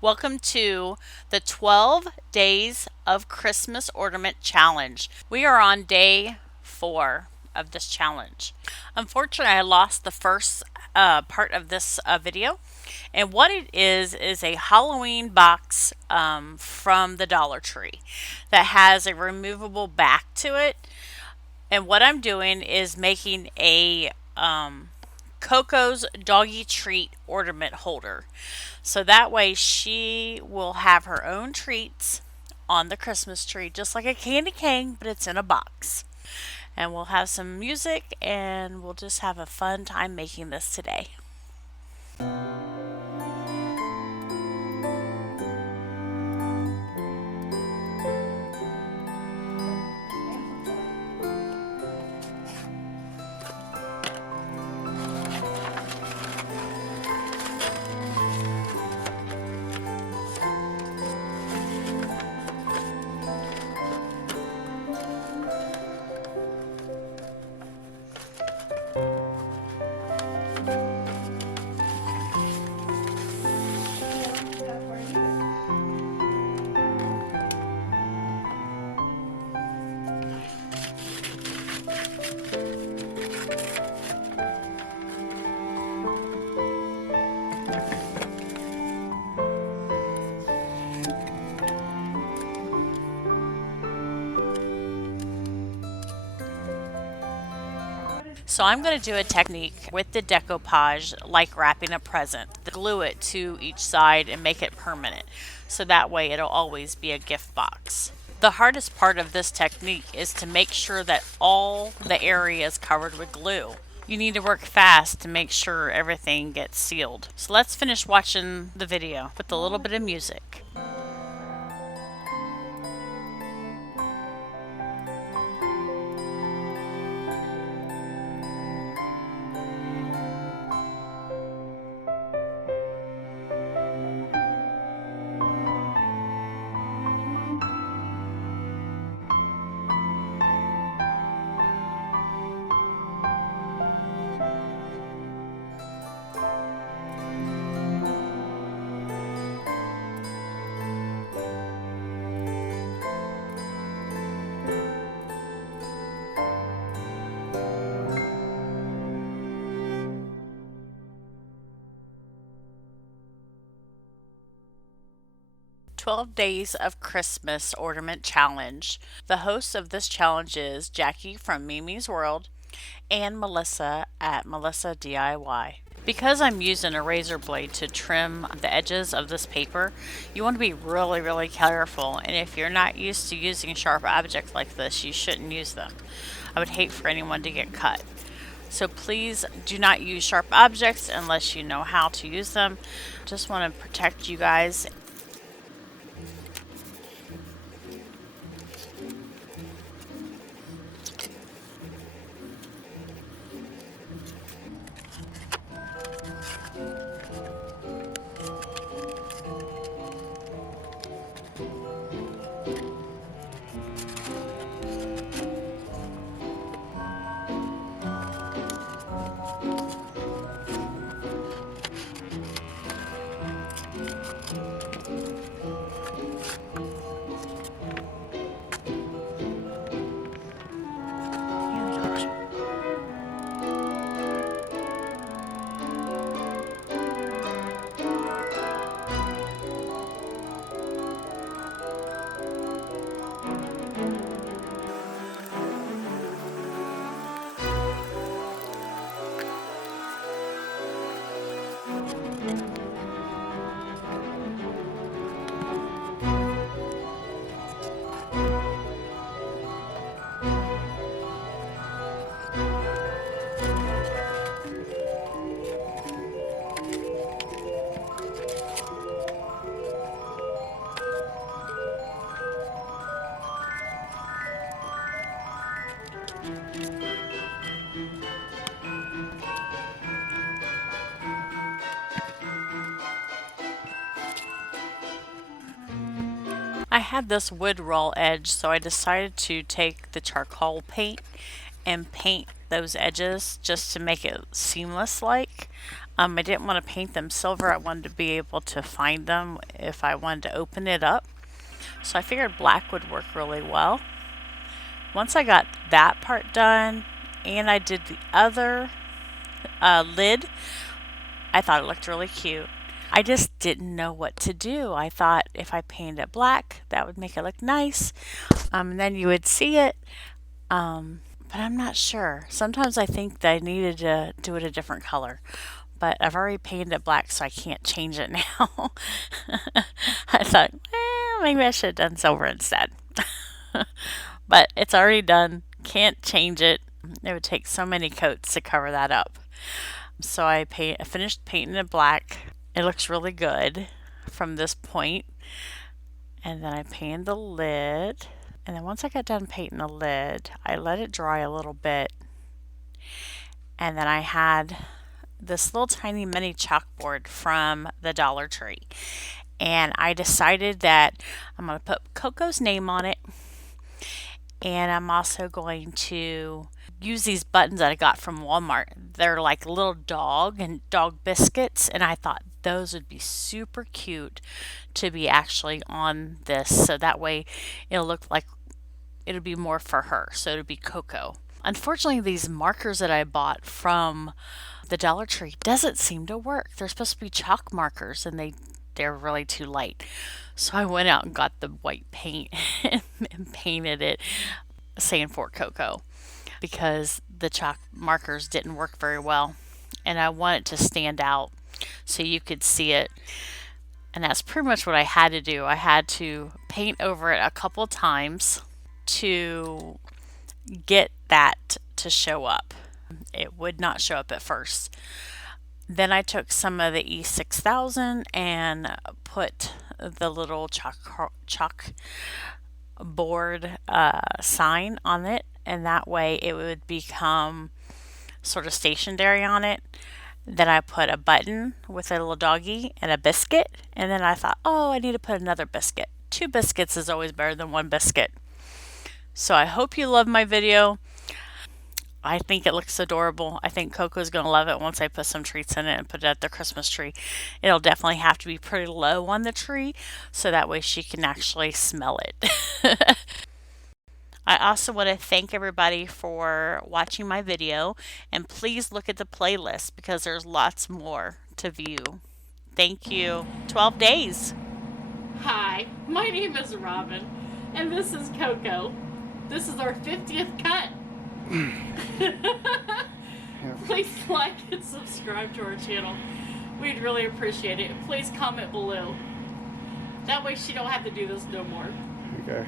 Welcome to the 12 Days of Christmas Ornament Challenge. We are on day 4 of this challenge. Unfortunately, I lost the first part of this video. And what it is a Halloween box from the Dollar Tree that has a removable back to it. And what I'm doing is making a CoCo's doggy treat ornament holder. So that way she will have her own treats on the Christmas tree, just like a candy cane, but it's in a box. And we'll have some music and we'll just have a fun time making this today. So I'm going to do a technique with the decoupage like wrapping a present. Glue it to each side and make it permanent. So that way it'll always be a gift box. The hardest part of this technique is to make sure that all the area is covered with glue. You need to work fast to make sure everything gets sealed. So let's finish watching the video with a little bit of music. "12 Days of Christmas Ornament Challenge." The hosts of this challenge is Jackie from Mimi's World and Melissa at Melissa DIY. Because I'm using a razor blade to trim the edges of this paper, you want to be really careful, and if you're not used to using sharp objects like this, you shouldn't use them. I would hate for anyone to get cut. So please do not use sharp objects unless you know how to use them. Just want to protect you guys. I had this wood raw edge, so I decided to take the charcoal paint and paint those edges just to make it seamless like. I didn't want to paint them silver. I wanted to be able to find them if I wanted to open it up. So I figured black would work really well. Once I got that part done and I did the other lid, I thought it looked really cute. I just didn't know what to do. I thought if I painted it black, that would make it look nice. And then you would see it. But I'm not sure. Sometimes I think that I needed to do it a different color. But I've already painted it black, so I can't change it now. I thought, well, maybe I should have done silver instead. But it's already done. Can't change it. It would take so many coats to cover that up. So I finished painting it black. It looks really good from this point. And then I painted the lid. And then once I got done painting the lid, I let it dry a little bit. And then I had this little tiny mini chalkboard from the Dollar Tree. And I decided that I'm going to put CoCo's name on it. And I'm also going to use these buttons that I got from Walmart. They're like little dog and dog biscuits, and I thought those would be super cute to be actually on this, so that way it'll look like it'll be more for her, so it'll be Coco. Unfortunately, these markers that I bought from the Dollar Tree doesn't seem to work. They're supposed to be chalk markers, and they're really too light. So I went out and got the white paint and painted it saying for Coco, because the chalk markers didn't work very well and I want it to stand out so you could see it. And that's pretty much what I had to do. I had to paint over it a couple times to get that to show up. It would not show up at first. Then I took some of the E6000 and put the little chalk board sign on it, and that way it would become sort of stationary on it. Then I put a button with a little doggy and a biscuit, and then I thought, oh, I need to put another biscuit. 2 biscuits is always better than 1 biscuit. So I hope you love my video. I think it looks adorable. I think Coco's going to love it once I put some treats in it and put it at the Christmas tree. It'll definitely have to be pretty low on the tree so that way she can actually smell it. I also want to thank everybody for watching my video, and please look at the playlist because there's lots more to view. Thank you. 12 days. Hi, my name is Robin, and this is Coco. This is our 50th cut. Please like and subscribe to our channel. We'd really appreciate it. Please comment below. That way she don't have to do this no more. Okay.